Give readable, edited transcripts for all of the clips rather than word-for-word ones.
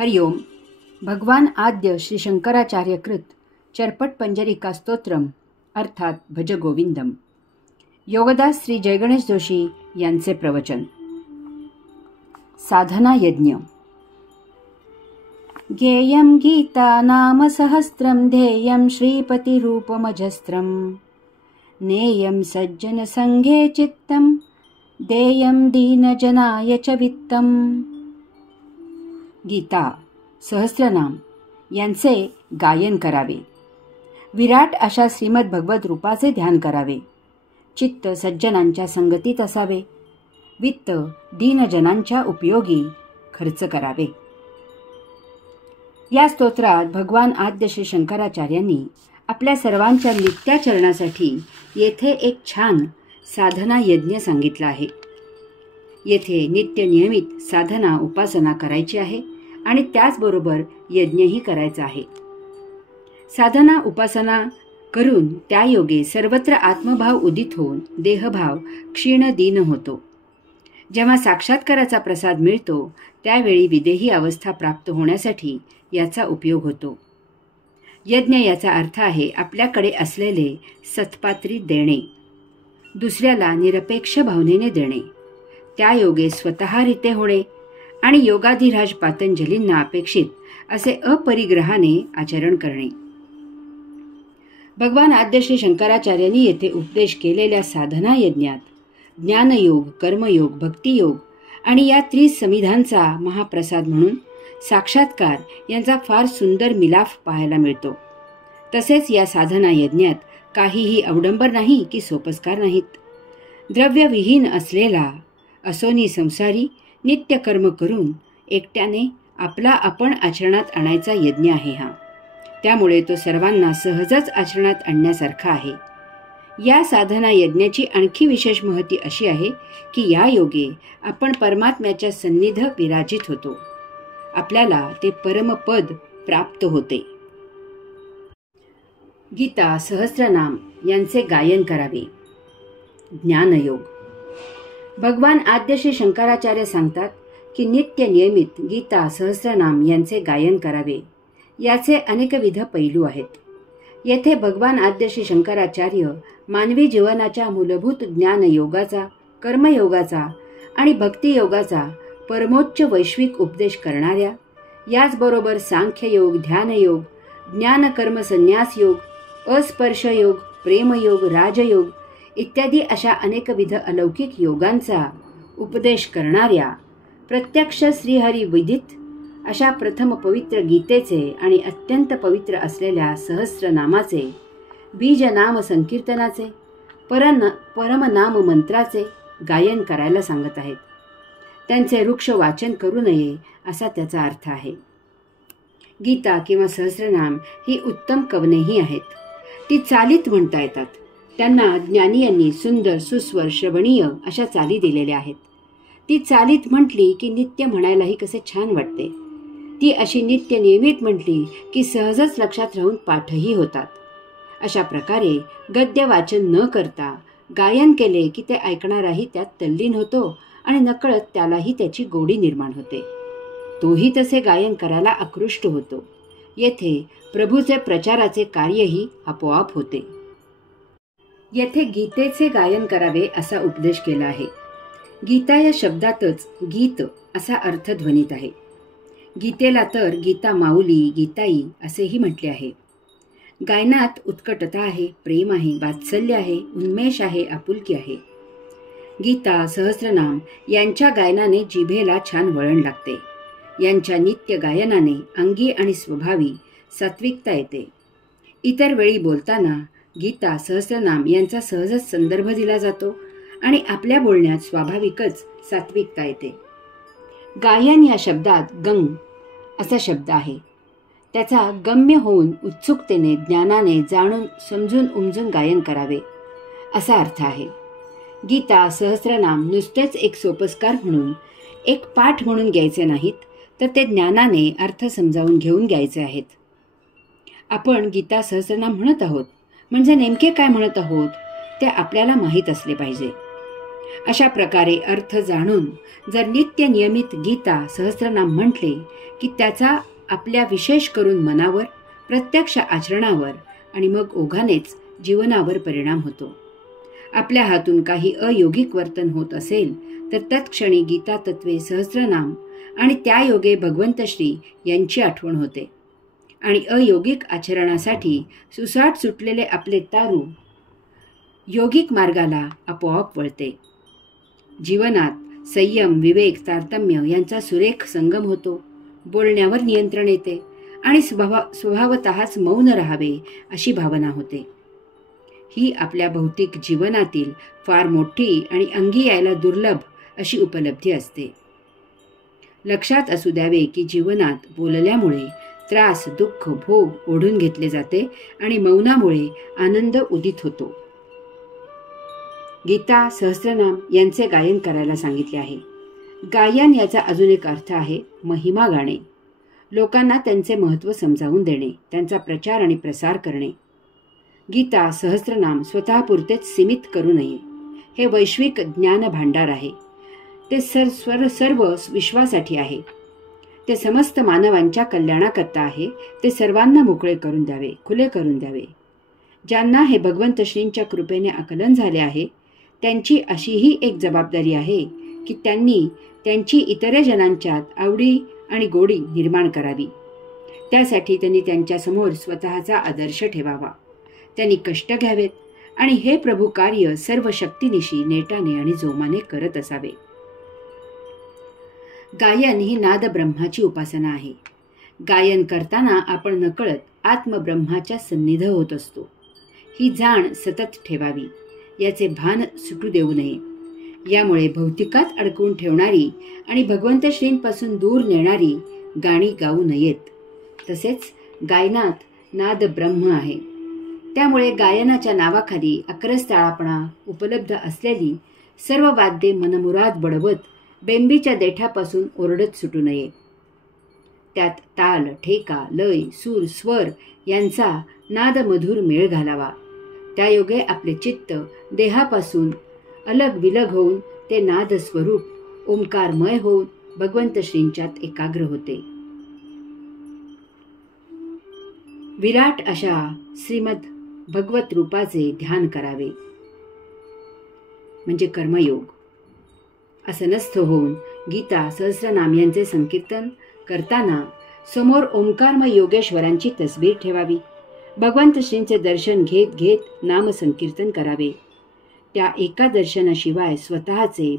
हरिओम. भगवान आद्य श्री शंकराचार्य कृत चरपट पंजरिका स्तोत्रम अर्थात भज गोविंदम. योगदास श्री जयगणेश जोशी यांचे प्रवचन. साधना यज्ञ. गेयं गीता नाम सहस्त्रम ध्येयं श्रीपती रूपमजस्त्रम नेयं सज्जन संघे चित्तं देयं दीनजनाय च वित्तम. गीता सहस्रनाम यांचे गायन करावे. विराट अशा श्रीमद भगवत रूपाचे ध्यान करावे. चित्त सज्जनांच्या संगतीत असावे. वित्त दीनजनांच्या उपयोगी खर्च करावे. या स्तोत्रात भगवान आद्य श्री शंकराचार्यांनी आपल्या सर्वांच्या नित्याचरणासाठी येथे एक छान साधना यज्ञ सांगितला आहे. येथे नित्य नियमित साधना उपासना करायची आहे आणि त्याचबरोबर यज्ञही करायचा आहे. साधना उपासना करून त्या योगे सर्वत्र आत्मभाव उदित होऊन देहभाव क्षीण दीन होतो. जेव्हा साक्षात्काराचा प्रसाद मिळतो त्यावेळी विदेही अवस्था प्राप्त होण्यासाठी याचा उपयोग होतो. यज्ञ याचा अर्थ आहे आपल्याकडे असलेले सत्पात्री देणे, दुसऱ्याला निरपेक्ष भावनेने देणे, त्या योगे स्वतःरिते होणे आणि योगाधिराज पातंजलींना अपेक्षित असे अपरिग्रहाने आचरण करणे. भगवान आद्य श्री शंकराचार्यांनी येथे उपदेश केलेल्या साधना यज्ञात ज्ञानयोग, कर्मयोग, भक्तियोग आणि या त्रिसमिधांचा महाप्रसाद म्हणून साक्षात्कार यांचा फार सुंदर मिलाफ पाहायला मिळतो. तसेच या साधना यज्ञात काहीही अवडंबर नाही की सोपस्कार नाहीत. द्रव्यविहीन असलेला असोनी संसारी नित्य कर्म करून एकट्याने आपला आपण आचरणात आणायचा यज्ञ आहे हा. त्यामुळे तो सर्वांना सहजच आचरणात आणण्यासारखा आहे. या साधना यज्ञाची आणखी विशेष महती अशी आहे की या योगे आपण परमात्म्याच्या सन्निध विराजित होतो. आपल्याला ते परमपद प्राप्त होते. गीता सहस्रनाम यांचे गायन करावे. ज्ञानयोग. भगवान आद्य श्री शंकराचार्य सांगतात की नित्य नियमित गीता सहस्रनाम यांचे गायन करावे. याचे अनेकविध पैलू आहेत. येथे भगवान आद्य श्री शंकराचार्य मानवी जीवनाच्या मूलभूत ज्ञानयोगाचा, कर्मयोगाचा आणि भक्तियोगाचा परमोच्च वैश्विक उपदेश करणाऱ्या, याचबरोबर सांख्ययोग, ध्यानयोग, ज्ञानकर्म संन्यास योग, अस्पर्शयोग, प्रेमयोग, राजयोग इत्यादी अशा अनेकविध अलौकिक योगांचा उपदेश करणाऱ्या, प्रत्यक्ष श्रीहरी विदित अशा प्रथम पवित्र गीतेचे आणि अत्यंत पवित्र असलेल्या सहस्रनामाचे, बीजनाम संकीर्तनाचे, परमनाम मंत्राचे गायन करायला सांगत आहेत. त्यांचे वृक्ष वाचन करू नये असा त्याचा अर्थ आहे. गीता किंवा सहस्रनाम ही उत्तम कवनेही आहेत. ती चालीत म्हणता येतात. त्यांना ज्ञानी यांनी सुंदर, सुस्वर, श्रवणीय अशा चाली दिलेल्या आहेत. ती चालीत म्हटली की नित्य म्हणायलाही कसे छान वाटते. ती अशी नित्य नियमित म्हटली की सहजच लक्षात राहून पाठही होतात. अशा प्रकारे गद्य वाचन न करता गायन केले की ते ऐकणाराही त्यात तल्लीन होतो आणि नकळत त्यालाही त्याची गोडी निर्माण होते. तोही तसे गायन करायला आकृष्ट होतो. येथे प्रभूचे प्रचाराचे कार्यही आपोआप होते. येथे गीतेचे गायन करावे असा उपदेश केला आहे. गीता या शब्दातच गीत असा अर्थ ध्वनित आहे. गीतेला तर गीता माऊली, गीताई असेही म्हटले आहे. गायनात उत्कटता आहे, प्रेम आहे, वात्सल्य आहे, उन्मेष आहे, आपुलकी आहे. गीता सहस्रनाम यांच्या गायनाने जिभेला छान वळण लागते. यांच्या नित्य गायनाने अंगी आणि स्वभावी सात्विकता येते. इतर वेळी बोलताना गीता सहस्रनाम यांचा सहजच संदर्भ दिला जातो आणि आपल्या बोलण्यात स्वाभाविकच सात्विकता येते. गायन या शब्दात गंग असा शब्द आहे. त्याचा गम्य होऊन उत्सुकतेने, ज्ञानाने जाणून समजून उमजून गायन करावे असा अर्थ आहे. गीता सहस्रनाम नुसतेच एक सोपस्कार म्हणून, एक पाठ म्हणून घ्यायचे नाहीत, तर ते ज्ञानाने अर्थ समजावून घेऊन घ्यायचे आहेत. आपण गीता सहस्रनाम म्हणत आहोत म्हणजे नेमके काय म्हणत आहोत ते आपल्याला माहीत असले पाहिजे. अशा प्रकारे अर्थ जाणून जर नित्य नियमित गीता सहस्रनाम म्हटले की त्याचा आपल्या विशेष करून मनावर, प्रत्यक्ष आचरणावर आणि मग ओघानेच जीवनावर परिणाम होतो. आपल्या हातून काही अयोगिक वर्तन होत असेल तर तत्क्षणी गीता तत्वे, सहस्रनाम आणि त्या योगे भगवंत श्री यांची आठवण होते आणि अयोगिक आचरणासाठी सुसाट सुटलेले आपले तारू योगिक मार्गाला आपोआप वळते. जीवनात संयम, विवेक, तारतम्य यांचा सुरेख संगम होतो. बोलण्यावर नियंत्रण येते आणि स्वभावतःच मौन राहावे अशी भावना होते. ही आपल्या भौतिक जीवनातील फार मोठी आणि अंगी यायला दुर्लभ अशी उपलब्धी असते. लक्षात असू द्यावे की जीवनात बोलल्यामुळे त्रास, दुःख, भोग ओढून घेतले जाते आणि मौनामुळे आनंद उदित होतो. गीता, सहस्रनाम यांचे गायन करायला सांगितले आहे. गायन याचा अजून एक अर्थ आहे महिमा गाणे, लोकांना त्यांचे महत्त्व समजावून देणे, त्यांचा प्रचार आणि प्रसार करणे. गीता, सहस्रनाम स्वतःपुरतेच सीमित करू नये. हे वैश्विक ज्ञान भांडार आहे. ते सर्व विश्वासाठी आहे. ते समस्त मानवांच्या कल्याणाकरता आहे. ते सर्वांना मोकळे करून द्यावे, खुले करून द्यावे. ज्यांना हे भगवंत श्रींच्या कृपेने आकलन झाले आहे त्यांची अशीही एक जबाबदारी आहे की त्यांनी त्यांची इतर जनांच्यात आवडी आणि गोडी निर्माण करावी. त्यासाठी त्यांनी त्यांच्यासमोर स्वतःचा आदर्श ठेवावा. त्यांनी कष्ट घ्यावेत आणि हे प्रभू कार्य सर्व शक्तीनिशी, नेटाने आणि जोमाने करत असावे. गायन ही नाद ब्रह्माची उपासना आहे. गायन करताना आपण नकळत आत्मब्रह्माच्या सन्निध होत असतो. ही जाण सतत ठेवावी. याचे भान सुटू देऊ नये. यामुळे भौतिकात अडकवून ठेवणारी आणि भगवंत श्रींपासून दूर नेणारी गाणी गाऊ नयेत. तसेच गायनात नाद ब्रह्म आहे. त्यामुळे गायनाच्या नावाखाली अक्रस्ताळापणा उपलब्ध असलेली सर्व वाद्ये मनमुराद बडवत बेंबीच्या देठापासून ओरडत सुटू नये. त्यात ताल, ठेका, लय, सूर, स्वर यांचा नादमधुर मेळ घालावा. त्यायोगे आपले चित्त देहापासून अलग विलग होऊन ते नाद स्वरूप ओंकारमय होऊन भगवंत श्रींच्यात एकाग्र होते. विराट अशा श्रीमद भगवत रूपाचे ध्यान करावे म्हणजे कर्मयोग. असनस्थ होऊन गीता, सहस्रनाम यांचे संकीर्तन करताना समोर ओंकारमय योगेश्वरांची तस्बीर ठेवावी. भगवंत श्रींचे दर्शन घेत घेत नाम संकीर्तन करावे. त्या एका दर्शनाशिवाय स्वतःचे,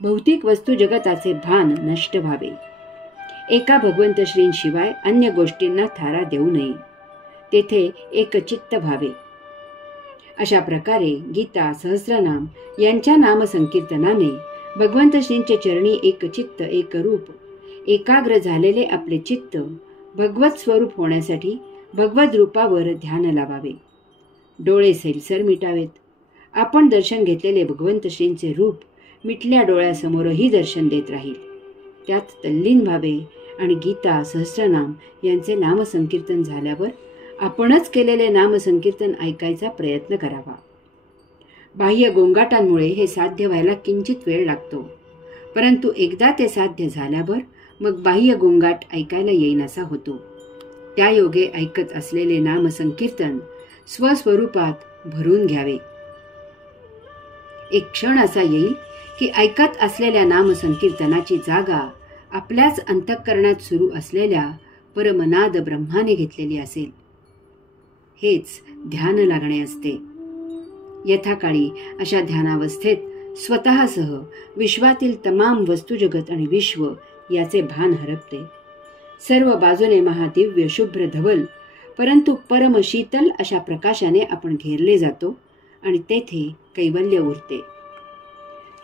भौतिक वस्तू जगताचे भान नष्ट व्हावे. एका भगवंत श्रींशिवाय अन्य गोष्टींना थारा देऊ नये. तेथे एकचित्त व्हावे. अशा प्रकारे गीता, सहस्रनाम यांच्या नामसंकीर्तनाने भगवंत श्रींचे चरणी एकचित्त, एकरूप, एकाग्र झालेले आपले चित्त भगवत स्वरूप होण्यासाठी भगवत रूपावर ध्यान लावावे. डोळे सैलसर मिटावेत. आपण दर्शन घेतलेले भगवंत श्रींचे रूप मिटल्या डोळ्यासमोरही दर्शन देत राहील. त्यात तल्लीन व्हावे आणि गीता, सहस्रनाम यांचे नामसंकीर्तन झाल्यावर आपणच केलेले नामसंकीर्तन ऐकायचा प्रयत्न करावा. बाह्य गोंगाटांमुळे हे साध्य व्हायला किंचित वेळ लागतो, परंतु एकदा ते साध्य झाल्यावर मग बाह्य गोंगाट ऐकायला येईनासा होतो. त्या योगे ऐकत असलेले नामसंकीर्तन स्वस्वरूपात भरून घ्यावे. एक क्षण असा येईल की ऐकत असलेल्या नामसंकीर्तनाची जागा आपल्याच अंतःकरणात सुरू असलेल्या परमनाद ब्रह्माने घेतलेली असेल. हेच ध्यान लागणे असते. यथाकाळी अशा ध्यानावस्थेत स्वतःसह विश्वातील तमाम वस्तुजगत आणि विश्व याचे भान हरपते. सर्व बाजूने महादिव्य शुभ्र धवल परंतु परम शीतल अशा प्रकाशाने आपण घेरले जातो आणि तेथे कैवल्य उरते.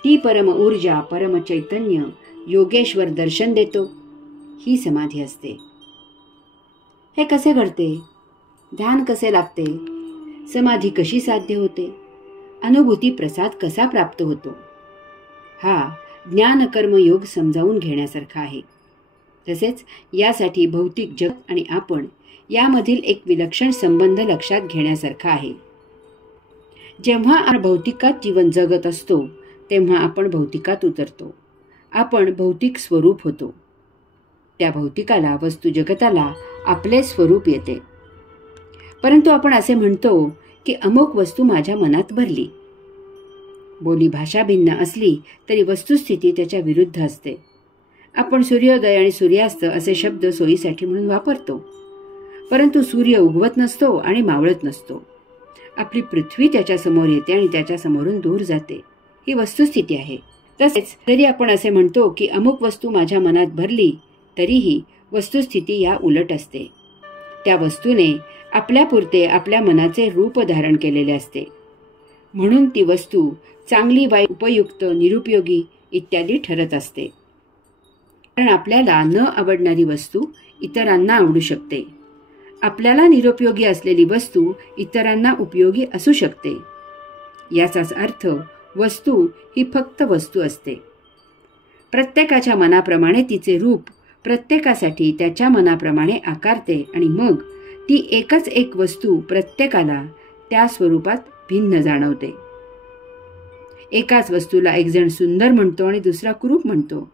ती परम ऊर्जा, परम चैतन्य योगेश्वर दर्शन देतो. ही समाधी असते. हे कसे घडते? ध्यान कसे लागते? समाधी कशी साध्य होते? अनुभूती प्रसाद कसा प्राप्त होतो? हा ज्ञान कर्म योग समजावून घेण्यासारखा आहे. तसेच यासाठी भौतिक जग आणि आपण यामधील एक विलक्षण संबंध लक्षात घेण्यासारखा आहे. जेव्हा आपण भौतिकात जीवन जगत असतो तेव्हा आपण भौतिकात उतरतो. आपण भौतिक स्वरूप होतो. त्या भौतिकाला, वस्तू जगताला आपले स्वरूप येते. परंतु आपण असे म्हणतो की अमुक वस्तू माझ्या मनात भरली. बोली भाषा भिन्न असली तरी वस्तुस्थिती त्याच्या विरुद्ध असते. आपण सूर्योदय आणि सूर्यास्त असे शब्द सोयीसाठी म्हणून वापरतो, परंतु सूर्य उगवत नसतो आणि मावळत नसतो. आपली पृथ्वी त्याच्यासमोर येते आणि त्याच्यासमोरून दूर जाते. ही वस्तुस्थिती आहे. तसेच जरी आपण असे म्हणतो की अमुक वस्तू माझ्या मनात भरली, तरीही वस्तुस्थिती या उलट असते. त्या वस्तूने आपल्यापुरते आपल्या मनाचे रूप धारण केलेले असते. म्हणून ती वस्तू चांगली, वाईट, उपयुक्त, निरुपयोगी इत्यादी ठरत असते. कारण आपल्याला न आवडणारी वस्तू इतरांना आवडू शकते. आपल्याला निरुपयोगी असलेली वस्तू इतरांना उपयोगी असू शकते. याचाच अर्थ वस्तू ही फक्त वस्तू असते. प्रत्येकाच्या मनाप्रमाणे तिचे रूप प्रत्येकासाठी त्याच्या मनाप्रमाणे आकारते आणि मग ती एकच एक वस्तू प्रत्येकाला त्या स्वरूपात भिन्न जाणवते. एकाच वस्तूला एक जण सुंदर म्हणतो आणि दुसरा कुरूप म्हणतो.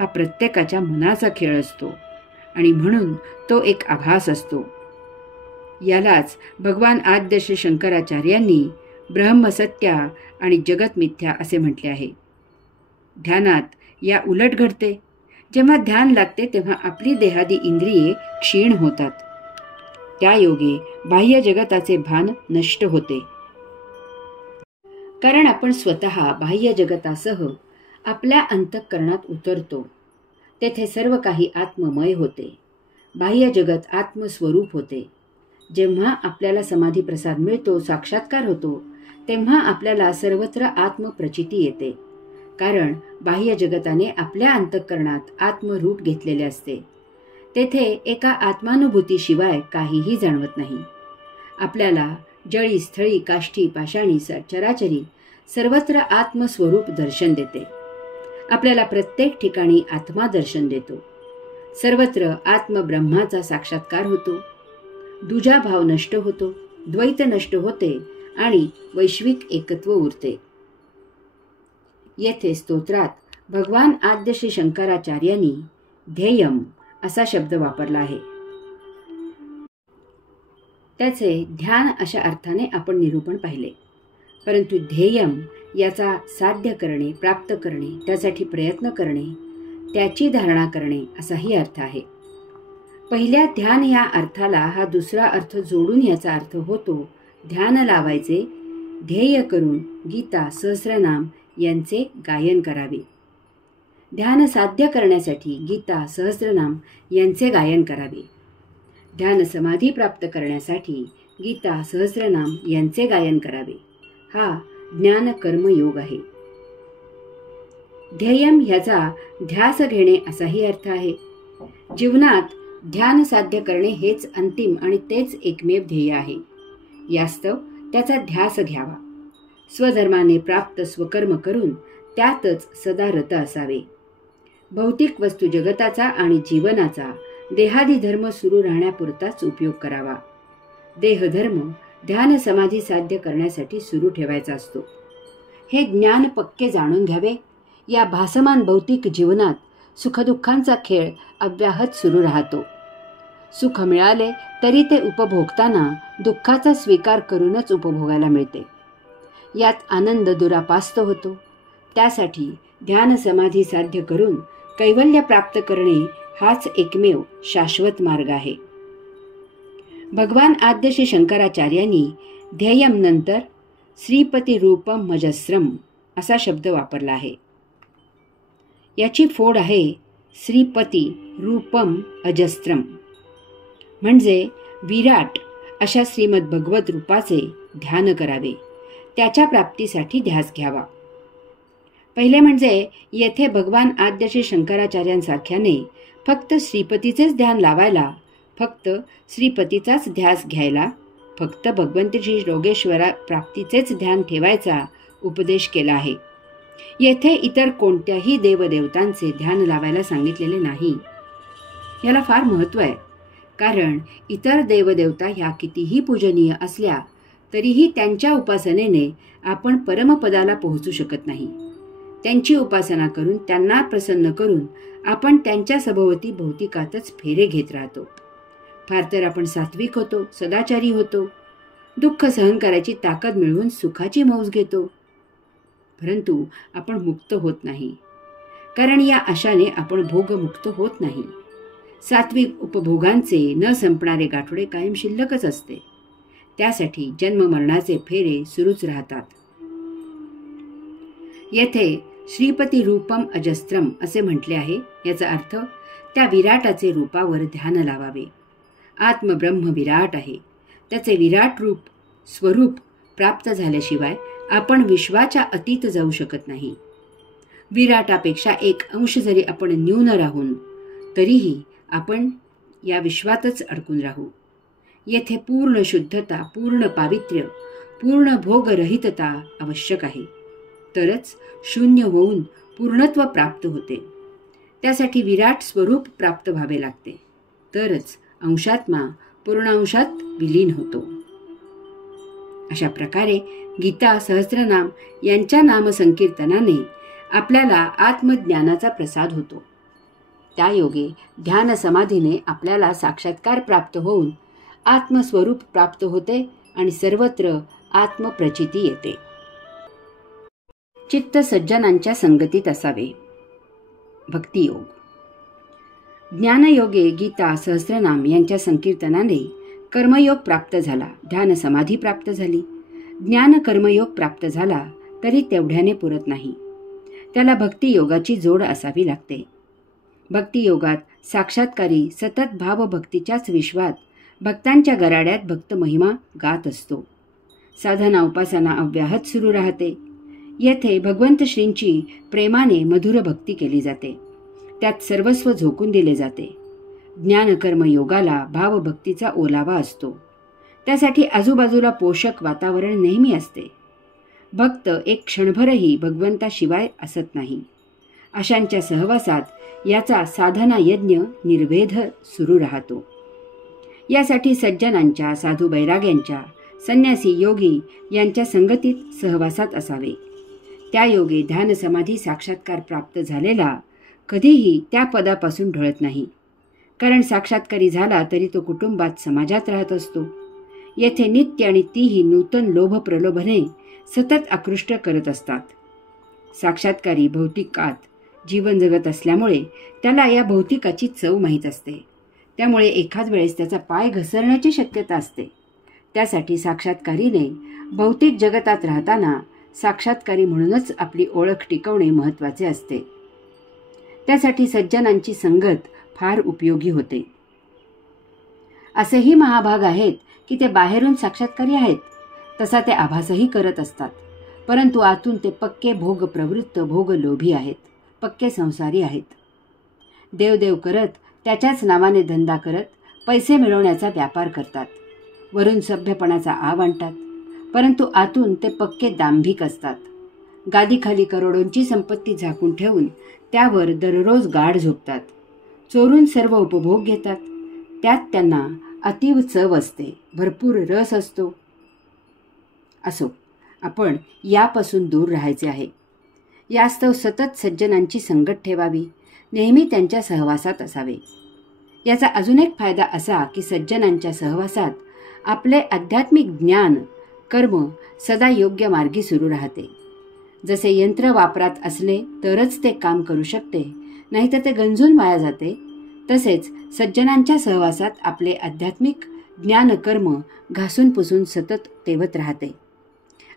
हा प्रत्येकाच्या मनाचा खेळ असतो आणि म्हणून तो एक आभास असतो. यालाच भगवान आद्य श्री शंकराचार्यांनी ब्रह्मसत्या आणि जगत मिथ्या असे म्हटले आहे. ध्यानात या उलट घडते. जेव्हा ध्यान लागते तेव्हा आपली देहादी इंद्रिये क्षीण होतात. त्या योगे बाह्य जगताचे भान नष्ट होते. कारण आपण स्वतः बाह्य जगतासह आपल्या अंतःकरणात उतरतो. तेथे सर्व काही आत्ममय होते. बाह्य जगत आत्मस्वरूप होते. जेव्हा आपल्याला समाधी प्रसाद मिळतो, साक्षात्कार होतो, तेव्हा आपल्याला सर्वत्र आत्मप्रचिती येते. कारण बाह्य जगताने आपल्या अंतःकरणात आत्मरूप घेतलेले असते. तेथे एका आत्मानुभूतीशिवाय काहीही जाणवत नाही. आपल्याला जळी, स्थळी, काष्ठी, पाषाणी, चराचरी सर्वत्र आत्मस्वरूप दर्शन देते. आपल्याला प्रत्येक ठिकाणी आत्मा दर्शन देतो. सर्वत्र आत्मब्रह्माचा साक्षात्कार होतो. दुजाभाव नष्ट होतो, द्वैत नष्ट होते आणि वैश्विक एकत्व उरते. येथे स्तोत्रात भगवान आद्य श्री शंकराचार्यांनी ध्येयम असा शब्द वापरला आहे. त्याचे ध्यान अशा अर्थाने आपण निरूपण पाहिले. परंतु ध्येयम याचा साध्य करणे, प्राप्त करणे, त्यासाठी प्रयत्न करणे, त्याची धारणा करणे असाही अर्थ आहे. पहिल्या ध्यान या अर्थाला हा दुसरा अर्थ जोडून याचा अर्थ होतो ध्यान लावायचे, ध्येय करून गीता, सहस्रनाम यांचे गायन करावे. ध्यान साध्य करण्यासाठी गीता, सहस्रनाम यांचे गायन करावे. ध्यान समाधी प्राप्त करण्यासाठी गीता, सहस्रनाम यांचे गायन करावे. हा ज्ञान कर्मयोग आहे. ध्येयम ह्याचा ध्यास घेणे असाही अर्थ आहे. जीवनात ध्यान साध्य करणे हेच अंतिम आणि तेच एकमेव ध्येय आहे. यास्तव त्याचा ध्यास घ्यावा. स्वधर्माने प्राप्त स्वकर्म करून त्यातच सदा रत असावे. भौतिक वस्तू जगताचा आणि जीवनाचा देहादी धर्म सुरू राहण्यापुरताच उपयोग करावा. देहधर्म ध्यान समाधी साध्य करण्यासाठी सुरू ठेवायचा असतो. हे ज्ञान पक्के जाणून घ्यावे. या भासमान भौतिक जीवनात सुखदुःखांचा खेळ अव्याहत सुरू राहतो. सुख मिळाले तरी ते उपभोगताना दुःखाचा स्वीकार करूनच उपभोगायला मिळते. यात आनंद दुरापास्त होतो. त्यासाठी ध्यान समाधी साध्य करून कैवल्य प्राप्त करणे हाच एकमेव शाश्वत मार्ग आहे. भगवान आद्य श्री शंकराचार्यांनी ध्येयम नंतर श्रीपती रूपम मजस्रम असा शब्द वापरला आहे. याची फोड आहे श्रीपती रूपम अजस्त्रम, म्हणजे विराट अशा श्रीमद भगवत रूपाचे ध्यान करावे. त्याच्या प्राप्तीसाठी ध्यास घ्यावा. पहिले म्हणजे येथे भगवान आद्य श्री शंकराचार्यांसारख्याने फक्त श्रीपतीचेच ध्यान लावायला, फक्त श्रीपतीचाच ध्यास घ्यायला, फक्त भगवंत श्री योगेश्वरा प्राप्तीचेच ध्यान ठेवायचा उपदेश केला आहे. येथे इतर कोणत्याही देवदेवतांचे ध्यान लावायला सांगितलेले नाही. याला फार महत्त्व आहे. कारण इतर देवदेवता ह्या कितीही पूजनीय असल्या तरीही त्यांच्या उपासनेने आपण परमपदाला पोहोचू शकत नाही. त्यांची उपासना करून त्यांना प्रसन्न करून आपण त्यांच्या सभोवती भौतिकातच फेरे घेत राहतो. फार तर आपण सात्विक होतो, सदाचारी होतो, दुःख सहन करायची ताकद मिळवून सुखाची मौज घेतो. परंतु आपण मुक्त होत नाही, कारण या आशाने आपण भोगमुक्त होत नाही. सात्विक उपभोगांचे न संपणारे गाठोडे कायम शिल्लकच असते. त्यासाठी जन्ममरणाचे फेरे सुरूच राहतात. येथे श्रीपती रूपम अजस्त्रम असे म्हटले आहे. याचा अर्थ त्या विराटाचे रूपावर ध्यान लावावे. आत्मब्रह्म विराट आहे. त्याचे विराट रूप स्वरूप प्राप्त झाल्याशिवाय आपण विश्वाच्या अतीत जाऊ शकत नाही. विराटापेक्षा एक अंश जरी आपण न्यून राहून तरीही आपण या विश्वातच अडकून राहू. येथे पूर्ण शुद्धता, पूर्ण पावित्र्य, पूर्ण भोगरहितता आवश्यक आहे. तरच शून्य होऊन पूर्णत्व प्राप्त होते. त्यासाठी विराट स्वरूप प्राप्त व्हावे लागते. तरच अंशात्मा पूर्णांशात विलीन होतो. अशा प्रकारे गीता, सहस्त्रनाम यांच्या नामसंकीर्तनाने आपल्याला आत्मज्ञानाचा प्रसाद होतो. त्यायोगे ध्यान समाधीने आपल्याला साक्षात्कार प्राप्त होऊन आत्मस्वरूप प्राप्त होते आणि सर्वत्र आत्मप्रचिती येते. चित्त सज्जनांच्या संगतीत असावे. भक्तियोग. ज्ञानयोगे गीता, सहस्त्रनाम यांच्या संकीर्तनाने कर्मयोग प्राप्त झाला, ध्यान समाधी प्राप्त झाली. ज्ञान कर्मयोग प्राप्त झाला तरी तेवढ्याने पुरत नाही. त्याला भक्तियोगाची जोड असावी लागते. भक्तियोगात साक्षात्कारी सतत भावभक्तीच्याच विश्वात भक्तांच्या गराड्यात भक्त महिमा गात असतो. साधना उपासना अव्याहत सुरू राहते. येथे भगवंत श्रींची प्रेमाने मधुर भक्ती केली जाते. त्यात सर्वस्व झोकून दिले जाते. ज्ञानकर्म योगाला भावभक्तीचा ओलावा असतो. त्यासाठी आजूबाजूला पोषक वातावरण नेहमी असते. भक्त एक क्षणभरही भगवंताशिवाय असत नाही. अशांच्या सहवासात याचा साधना यज्ञ निर्वेध सुरू राहतो. यासाठी सज्जनांच्या, साधू बैराग्यांच्या, संन्यासी योगी यांच्या संगतीत सहवासात असावे. त्या योगे ध्यान समाधी साक्षात्कार प्राप्त झालेला कधीही त्या पदापासून ढळत नाही. कारण साक्षात्कारी झाला तरी तो कुटुंबात, समाजात राहत असतो. येथे नित्य आणि तीही नूतन लोभ प्रलोभने सतत आकृष्ट करत असतात. साक्षात्कारी भौतिकात जीवन जगत असल्यामुळे त्याला या भौतिकाची चव माहीत असते. त्यामुळे एखाद वेळेस त्याचा पाय घसरण्याची शक्यता असते. त्यासाठी साक्षात्कारीने भौतिक जगतात राहताना साक्षात्कारी म्हणूनच आपली ओळख टिकवणे महत्त्वाचे असते. त्यासाठी सज्जनांची संगत फार उपयोगी होते. असेही महाभाग आहेत की ते बाहेरून साक्षात्कारी आहेत, तसा ते आभासही करत असतात. परंतु आतून ते पक्के भोग प्रवृत्त, भोगलोभी आहेत, पक्के संसारी आहेत. देवदेव करत, त्याच्याच नावाने धंदा करत पैसे मिळवण्याचा व्यापार करतात. वरून सभ्यपणाचा आव आणतात, परंतु आतून ते पक्के दांभिक असतात. गादीखाली करोडोंची संपत्ती झाकून ठेवून त्यावर दररोज गाढ झोपतात. चोरून सर्व उपभोग घेतात. त्यात त्यांना अतीव चव असते, भरपूर रस असतो. असो, आपण यापासून दूर राहायचे आहे. यास्तव सतत सज्जनांची संगत ठेवावी, नेहमी त्यांच्या सहवासात असावे. याचा अजून एक फायदा असा की सज्जनांच्या सहवासात आपले आध्यात्मिक ज्ञान, कर्म सदा योग्य मार्गी सुरू राहते. जसे यंत्र वापरात असले तरच ते काम करू शकते, नाहीतर ते गंजून वाया जाते, तसेच सज्जनांच्या सहवासात आपले आध्यात्मिक ज्ञान कर्म घासून पुसून सतत तेवत राहते.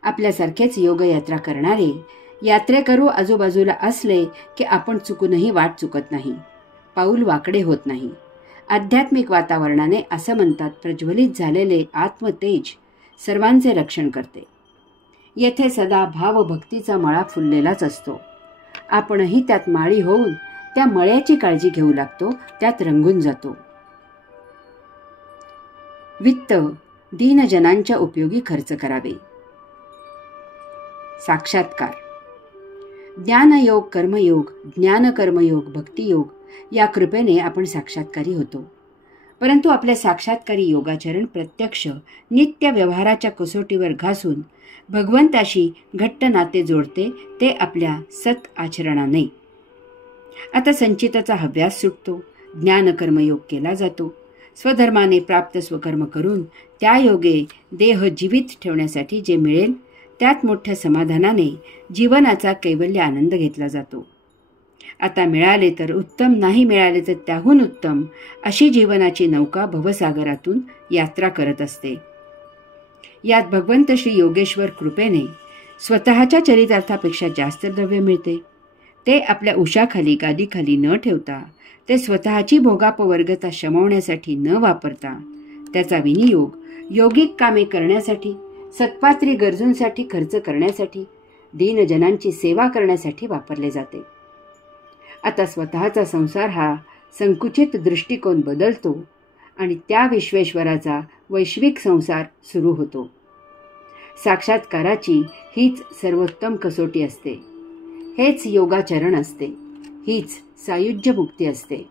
आपल्यासारखेच योगयात्रा करणारे यात्रेकरू आजूबाजूला असले की आपण चुकूनही वाट चुकत नाही, पाऊल वाकडे होत नाही. आध्यात्मिक वातावरणाने असं म्हणतात, प्रज्वलित झालेले आत्मतेज सर्वांचे रक्षण करते. येथे सदा भावभक्तीचा मळा फुललेलाच असतो. आपणही त्यात माळी होऊन त्या मळ्याची काळजी घेऊ लागतो, त्यात रंगून जातो. वित्त दीनजनांच्या उपयोगी खर्च करावे. साक्षात्कार. ज्ञानयोग, कर्मयोग, ज्ञानकर्मयोग, भक्तियोग या कृपेने आपण साक्षात्कारी होतो. परंतु आपले साक्षात्कारी योगाचरण प्रत्यक्ष नित्य व्यवहाराच्या कसोटीवर घासून भगवंताशी घट्ट नाते जोडते, ते आपल्या सत आचरणाने. आता संचिताचा हव्यास सुटतो, ज्ञानकर्मयोग केला जातो. स्वधर्माने प्राप्त स्वकर्म करून त्या योगे देह जीवित ठेवण्यासाठी जे मिळेल त्यात मोठ्या समाधानाने जीवनाचा कैवल्य आनंद घेतला जातो. आता मिळाले तर उत्तम, नाही मिळाले तर त्याहून उत्तम, अशी जीवनाची नौका भवसागरातून यात्रा करत असते. यात भगवंत श्री योगेश्वर कृपेने स्वतःच्या चरितार्थापेक्षा जास्त द्रव्य मिळते. ते आपल्या उशाखाली गादीखाली न ठेवता, ते स्वतःची भोगापवर्गता शमवण्यासाठी न वापरता, त्याचा विनियोग योगिक कामे करण्यासाठी, सत्पात्री गरजूंसाठी खर्च करण्यासाठी, दीनजनांची सेवा करण्यासाठी वापरले जाते. आता स्वतःचा संसार हा संकुचित दृष्टिकोन बदलतो आणि त्या विश्वेश्वराचा वैश्विक संसार सुरू होतो. साक्षात्काराची हीच सर्वोत्तम कसोटी असते, हेच योगाचरण असते, हीच सायुज्य मुक्ती असते,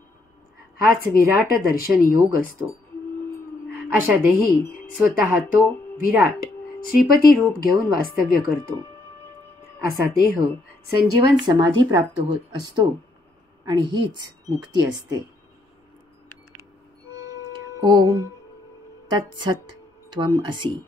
हाच विराट दर्शन योग असतो. अशा देही स्वतः तो विराट श्रीपती रूप घेऊन वास्तव्य करतो. असा देह संजीवन समाधी प्राप्त होत असतो आणि हीच मुक्ती असते. ओम तत्सत त्वम असि.